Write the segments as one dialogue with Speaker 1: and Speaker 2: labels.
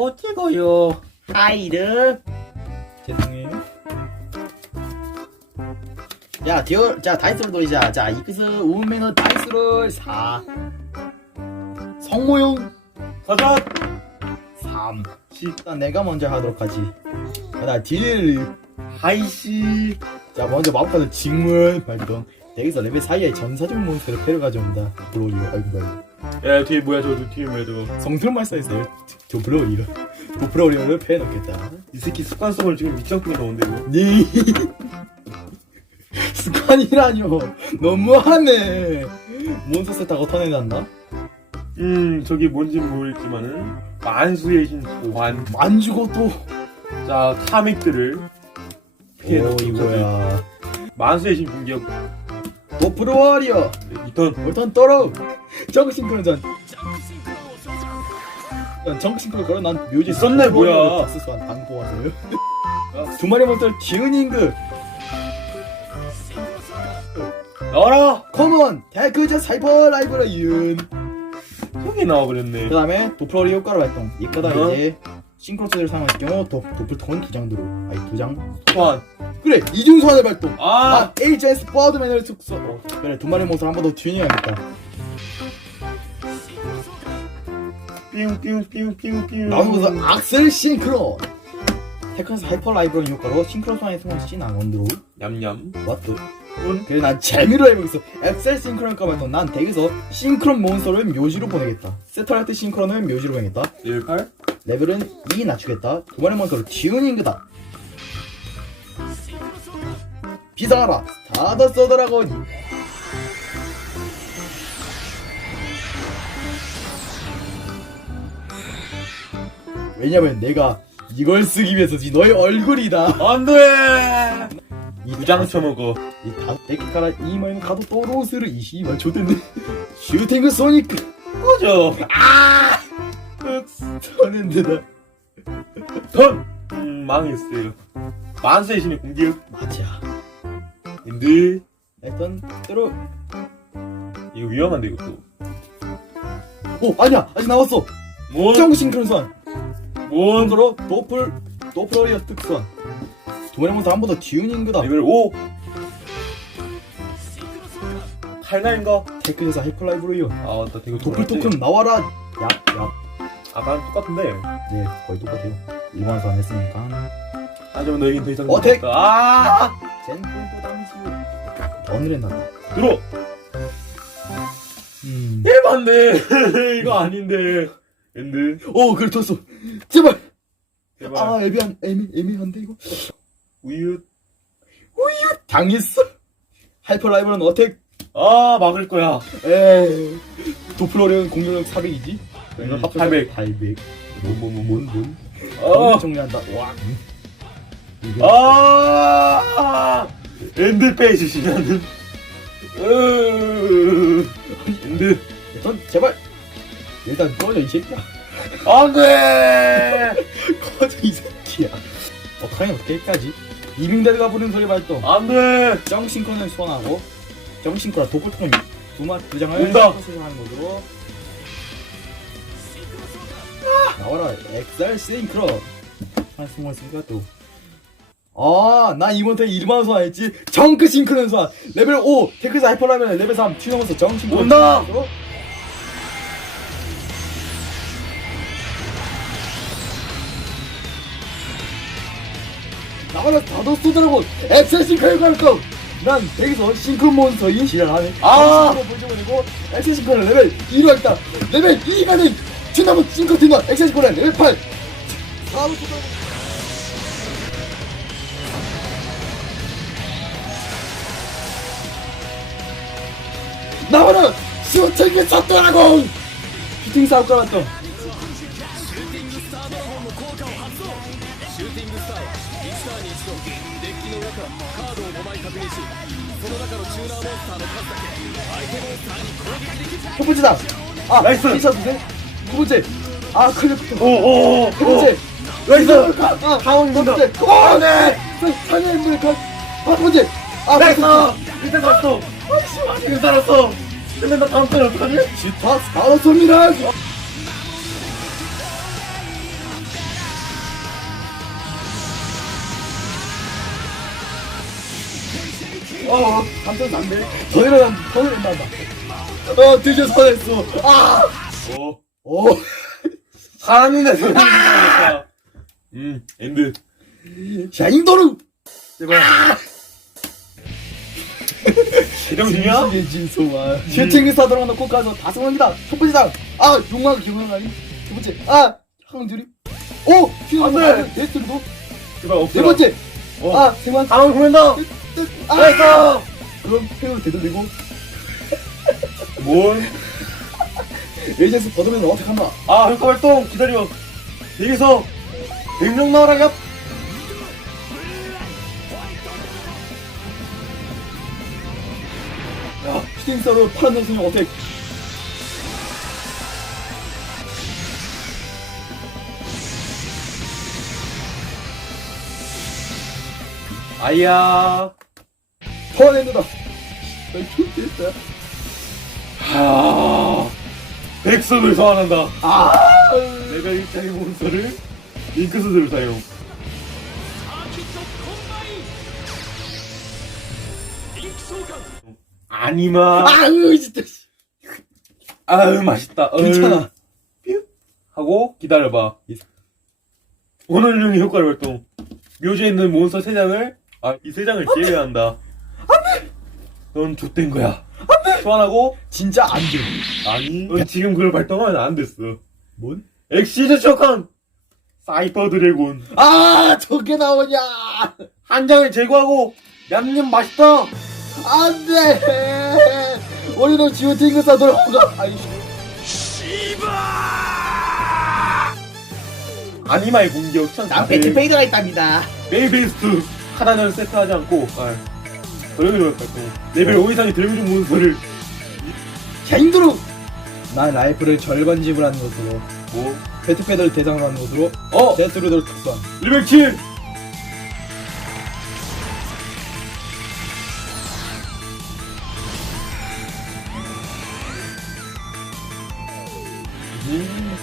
Speaker 1: 또 찍어요. 하이드.
Speaker 2: 죄송해요. 자, 디어, 자, 다이스를 돌리자. 자, 이크스 우메는 다이스를 4. 성모용
Speaker 1: 가자.
Speaker 2: 3. 일단 내가 먼저 하도록 하지. 나 딜.
Speaker 1: 하이씨.
Speaker 2: 자, 먼저 마법카드 직문 발동. 여기서 레벨 사이에 전사적 몬스터를 패러 가져온다. 브로리오, 아이고, 아이고.
Speaker 1: 야 뒤에 뭐야 저거 뒤에 뭐야 저거.
Speaker 2: 성스러운 말씀했어요. 저 브로리오. 도브로리오를 패 넣겠다.
Speaker 1: 이 새끼 습관성을 지금 밑장풍에 넣은데 이거.
Speaker 2: 네. 습관이라뇨. 너무하네. 몬스터 세트하고 턴해놨나?
Speaker 1: 음 저기 뭔진 모르겠지만은 만수의 신 보환.
Speaker 2: 안 죽어도.
Speaker 1: 자 카믹들을 피해
Speaker 2: 오,
Speaker 1: 넣고
Speaker 2: 이거야.
Speaker 1: 만수의 신 공격 2턴.
Speaker 2: 올턴 떨어. 정크 싱크로전. 정크 싱크로 걸어 난 묘지
Speaker 1: 썼네, 뭐야.
Speaker 2: 스스한 방포하세요. 두 마리 몬스터 기은잉그.
Speaker 1: 나와라.
Speaker 2: 커먼 데크제 사이버 라이브러윤.
Speaker 1: 저기 나와버렸네.
Speaker 2: 그 다음에 도프로리 효과를 발동. 이까다
Speaker 1: 어?
Speaker 2: 이제 싱크로스를 사용할 경우 도, 도플톤 두장 들어. 아니 두 장.
Speaker 1: 소환.
Speaker 2: 그래 이중소환을 발동.
Speaker 1: 아.
Speaker 2: 아 HS 버드맨을 특수. 어, 그래 두 마리 몬스터 한번 더 튜닝해야겠다.
Speaker 1: 삐용삐용삐용삐용삐용.
Speaker 2: 것은 악셀 싱크로. 테크스 하이퍼 라이브러리 효과로 싱크로 소환에 성공한 신 악원드로.
Speaker 1: 냠냠. 운.
Speaker 2: 그래 난 재미로 해보겠어. 엑셀 싱크로는 까발동. 난 덱에서 싱크론 몬스터를 묘지로 보내겠다. 세터라이트 싱크론은 묘지로 보내겠다.
Speaker 1: 1 8.
Speaker 2: 레벨은 2 낮추겠다. 두 마리 몬스터를 튜닝그다. 비상하라. 스타더스 드라곤. 왜냐면 내가 이걸 쓰기 위해서지 너의 얼굴이다.
Speaker 1: 안돼.
Speaker 2: 이
Speaker 1: 두장 쳐먹어.
Speaker 2: 이 다섯 데키카라 이마에는 가도 또로스를 이 씨발 좋댔네. 슈팅그 소니크
Speaker 1: 꺼져.
Speaker 2: 터낸데다.
Speaker 1: 턴. 음 망했어요. 만수의 신의 공격.
Speaker 2: 맞아.
Speaker 1: 인드.
Speaker 2: 일단 때로
Speaker 1: 이거 위험한데 이것도.
Speaker 2: 오 아니야 아직 나왔어.
Speaker 1: 뭔?
Speaker 2: 정싱크론선.
Speaker 1: 뭔?
Speaker 2: 원으로 도플 도플러리어 특선. 도레몬스 한번더 튜닝그다.
Speaker 1: 레벨 5. 칼날인가?
Speaker 2: 테크에서 하이퍼라이브로요.
Speaker 1: 아 맞다. 되게
Speaker 2: 도플 토큰 나와라. 얍얍.
Speaker 1: 아까랑 똑같은데.
Speaker 2: 네 거의 똑같아요. 일반 소환 했으니까.
Speaker 1: 하지만 너에겐 더 이상.
Speaker 2: 어택!
Speaker 1: 아!
Speaker 2: 젠담 수. 오늘의 나다.
Speaker 1: 들어.
Speaker 2: 음.
Speaker 1: 해봤네. 이거 아닌데. 엔드.
Speaker 2: 오 그래 됐어. 제발.
Speaker 1: 제발.
Speaker 2: 아 애매한 애매 애매한데 이거.
Speaker 1: 우유.
Speaker 2: 당했어. 하이퍼라이브는 어택.
Speaker 1: 아 막을 거야.
Speaker 2: 에이. 도플러리언 공격력 400이지?
Speaker 1: 음, 800.
Speaker 2: 800.
Speaker 1: 뭐뭐뭐뭔
Speaker 2: 뭔?
Speaker 1: 아.
Speaker 2: 정리한다. 와. 이게
Speaker 1: 아. 엔드 빼주시면은. 으. 엔드.
Speaker 2: 일단 제발. 일단 꺼져 이 새끼야.
Speaker 1: 안돼.
Speaker 2: 꺼져 이 새끼야. 어 과연 어떻게 까지? 이빙대드가 부른 소리 발동.
Speaker 1: 안돼.
Speaker 2: 정싱크론을 소환하고 정싱크라 도플톤 두마 두 장을
Speaker 1: 온다.
Speaker 2: 소환하는 것으로 나와라 엑셀 싱크로 한 스몰 싱크가 또 아, 나 이번 때 1만 소환 했지. 정크 싱크는 소환. 레벨 5. 테크스 하이퍼라면 레벨 3. 튀어넘어서 정싱크.
Speaker 1: 온다!
Speaker 2: 나가라 다도 쏘더라고. 엑셀 싱크를 갈까? 난 여기서 싱크 몬스터인 지랄하네.
Speaker 1: 아!
Speaker 2: 보내고 엑셀 싱크는 레벨 2로 했다. 레벨 2가는 튀나무 싱크 튀나 엑셀 싱크는 레벨 8. 다도 쏘더라고. 나와라! 슈팅이 쳤더라고! 슈팅 싸울 거라또 첫 번째다. 아,
Speaker 1: 나이스.
Speaker 2: 돼? 두 번째. 아, 클리프.
Speaker 1: 오오오.
Speaker 2: 세 번째.
Speaker 1: 나이스.
Speaker 2: 아, 강원 두 번째. 오, 네. 상해 물컷 아, 두 번째. 아,
Speaker 1: 나이스.
Speaker 2: 아,
Speaker 1: 일단 아이씨 아직 살았어 근데 나 다음 턴에 어떡하지?
Speaker 2: 지타 스타우스입니다 어, 감탄 난데. 더 이러면 턴을 안 나온다. 어, 드디어 살아냈어. 아!
Speaker 1: 어,
Speaker 2: 오.
Speaker 1: 사람이 내 손에. 음, 엔드.
Speaker 2: 샤인도르!
Speaker 1: 제발. 제정신이야?
Speaker 2: 진소와. 슈팅 스타드로 넣고 가서 다섯 명이다. 첫 번째 당. 아, 용마가 기분을 하니. 두 번째. 아, 항줄이. 오!
Speaker 1: 안 돼. 제발
Speaker 2: 네. 번째.
Speaker 1: 어.
Speaker 2: 아, 세 번째.
Speaker 1: 다음 공연다.
Speaker 2: 아,
Speaker 1: 됐어.
Speaker 2: 그럼 패로 되돌리고.
Speaker 1: 뭔?
Speaker 2: 에이전스 버드면 어떻게 한다.
Speaker 1: 아 효과 활동 기다려. 여기서 100명 나와라 얍.
Speaker 2: 슈팅 스타로 파란 선수는 어택.
Speaker 1: 아이야.
Speaker 2: 퍼낸드다. 됐다.
Speaker 1: 하. 백선을 소환한다.
Speaker 2: 아!
Speaker 1: 레벨 1짜리 몬스터를 링크스들을 사용. 아니마.
Speaker 2: 아으, 진짜.
Speaker 1: 아유 맛있다.
Speaker 2: 괜찮아.
Speaker 1: 뾰. 하고 기다려봐. 오늘용의 효과를 활동. 묘지에 있는 몬스터 3장을 아이 3장을 제외한다. 안돼. 넌 좆된 거야. 안돼. 소환하고
Speaker 2: 진짜 안 돼.
Speaker 1: 아니 넌 지금 그걸 발동하면 안 됐어.
Speaker 2: 뭔?
Speaker 1: 엑시즈 척한 사이퍼 드래곤
Speaker 2: 아, 저게 나오냐!
Speaker 1: 한 장을 제거하고 냠냠 맛있다.
Speaker 2: 안 돼! 우리도 지오팅그 사돌아가. 아이씨.
Speaker 1: 아니마의 공격
Speaker 2: 천난 배트페이드가 있답니다.
Speaker 1: 베이스트 하단을 세트하지 않고 아, 드래곤을 활동 레벨 5 이상의 드래곤 몬스터를
Speaker 2: 자, 힘들어! 난 라이프를 절반 지불하는 것으로,
Speaker 1: 뭐
Speaker 2: 배트페이드를 대상으로 하는 것으로,
Speaker 1: 어!
Speaker 2: 데스루더를 특수한.
Speaker 1: 레벨 7!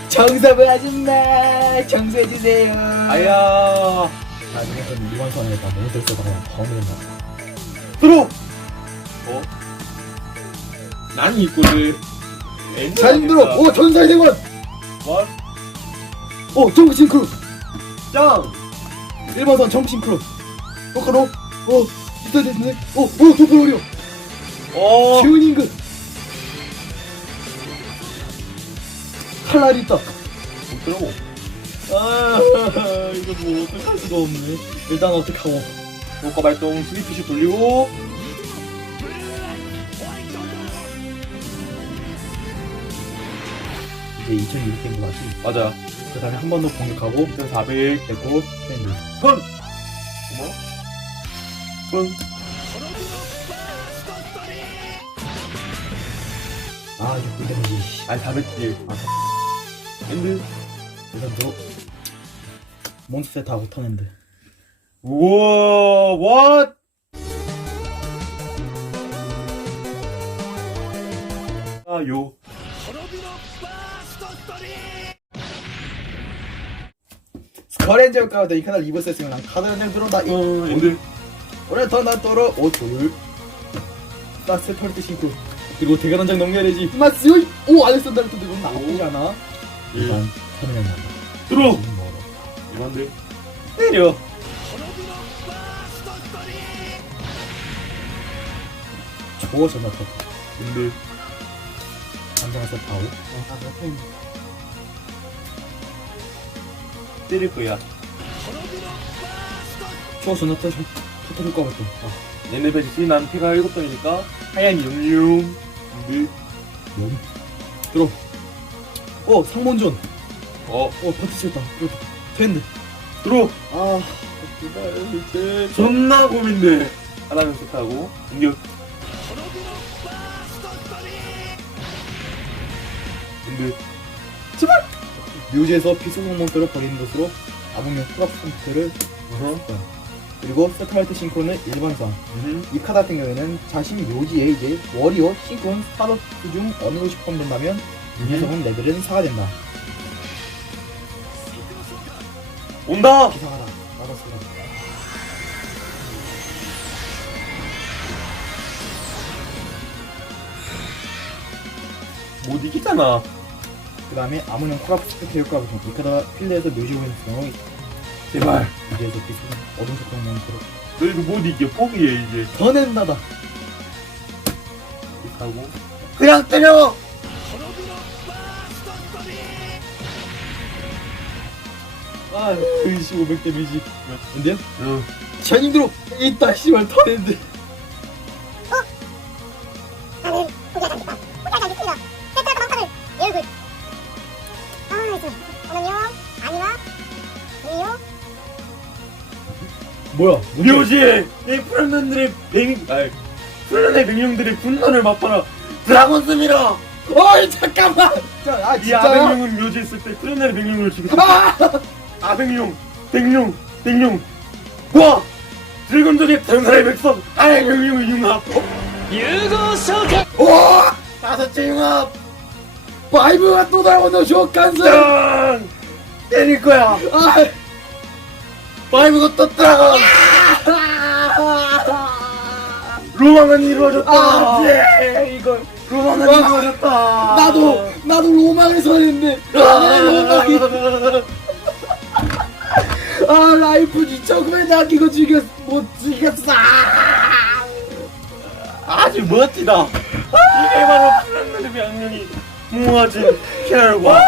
Speaker 2: 정섭의 아줌마, 청소해주세요.
Speaker 1: 아야
Speaker 2: 나중에 좀 선에다 몬스터 쓰다가 범을 나.
Speaker 1: 들어! 어? 난 있거든
Speaker 2: 자, 힘들어! 오, 전사의 대권!
Speaker 1: 원?
Speaker 2: 오, 정크 싱크로!
Speaker 1: 짱!
Speaker 2: 1번선 정크 싱크로! 포카로! 오, 있어야 되는데? 오, 오, 도플로리오!
Speaker 1: 어!
Speaker 2: 튜닝그! 칼날이 있다!
Speaker 1: 못 들어고
Speaker 2: 아, 이거 뭐 어떡할 수가 없네. 일단 어떡하고.
Speaker 1: 효과 발동 스위피시 돌리고
Speaker 2: 이제 2200 된 거 맞지?
Speaker 1: 맞아
Speaker 2: 그 다음에 한 번 더 공격하고,
Speaker 1: 2400
Speaker 2: 됐고, 팬드.
Speaker 1: 턴! 어머? 턴?
Speaker 2: 아, 이거 꿀잼이지.
Speaker 1: 아니 400딜
Speaker 2: 아,
Speaker 1: 엔드
Speaker 2: 일단 들어. 몬스터 세트하고 턴핸드.
Speaker 1: 우와 what? 아요
Speaker 2: 스커렌저 가운데 이 카드 리버스 했으면 난 카드 한장 들어온다.
Speaker 1: 어 엔드
Speaker 2: 올해 더나 떨어 오 둘. 나스 펄트 싱크. 그리고 대결 한장 넘겨야 되지. 마스요. 오 알렉산더르 또 이건 나쁘지 않아.
Speaker 1: 예.
Speaker 2: 일단 턴을 한다.
Speaker 1: 들어. 이만데 때려
Speaker 2: 좋아 전화 터. 어, 아, 펜.
Speaker 1: 때릴 거야
Speaker 2: 좋아 전화 터. 터트릴 것 같아. 아,
Speaker 1: 얘네 배치 난 피가 7점이니까 하얀 영룡 엔드
Speaker 2: 몸. 들어. 어 상몬전.
Speaker 1: 어
Speaker 2: 어 버티셨다. 텐드.
Speaker 1: 들어
Speaker 2: 아. 제발 이제.
Speaker 1: 존나 고민돼 하나는 세트하고 공격 엔드
Speaker 2: 묘지에서 피소성 몬스터를 버리는 것으로 아봉용 프랍 몬스터를
Speaker 1: 어허
Speaker 2: 그리고 세타라이트 싱크로는 일반상 음이 카드 같은 경우에는 자신 묘지에 이제 워리어, 싱크론, 스타더스 중 어느 것이 포함된다면 이 녀석은 레벨은 4가 된다.
Speaker 1: 온다!
Speaker 2: 기상하라. 알았습니다.
Speaker 1: 못 이기잖아.
Speaker 2: 그 다음에 아무는 코라프 스펙트 효과가 좀 이카다 필드에서 묘지 오인스의
Speaker 1: 제발.
Speaker 2: 이제에서 빛은 어둠 속성 몬스터로
Speaker 1: 너희도 못 이겨. 포기해, 이제.
Speaker 2: 더낸다다.
Speaker 1: 하고. 그냥 때려!
Speaker 2: 아2500 데미지 근데요?
Speaker 1: 응.
Speaker 2: 샤닝 드롭 있다 씨발 더 낸데
Speaker 3: 나는 포기하지 않겠다. 포기하지 않겠습니다. 세트라도 한판을 열고. 아? 아니와? 아니요?
Speaker 2: 뭐야
Speaker 1: 묘지에 이 프렌들의 백, 아니, 프렌의 백령들의 분노를 맛봐라. 드라곤스미라!
Speaker 2: 어이 잠깐만 자, 아
Speaker 1: 이
Speaker 2: 진짜야?
Speaker 1: 아백령은 묘지에 있을 때 프렌의 백령을 죽였어. 아백령, 백령, 백령. 와! 드래곤족의 전사의 백성, 아백령의 융합.
Speaker 2: 오!
Speaker 1: 다섯째 융합.
Speaker 2: 파이브가 또 나오는 쇼칸스
Speaker 1: 짱! 때릴 거야.
Speaker 2: 아
Speaker 1: 파이브가 떴다. 로망은 이루어졌다.
Speaker 2: 아.
Speaker 1: 예, 이걸 로망은
Speaker 2: 아.
Speaker 1: 이루어졌다.
Speaker 2: 나도 나도 로망을 내 로망이 아 라이프 2,900 남기고 죽였 못 죽였어
Speaker 1: 아주 멋지다. 이게 바로 프렌드 명령이 모아진 결과. 아,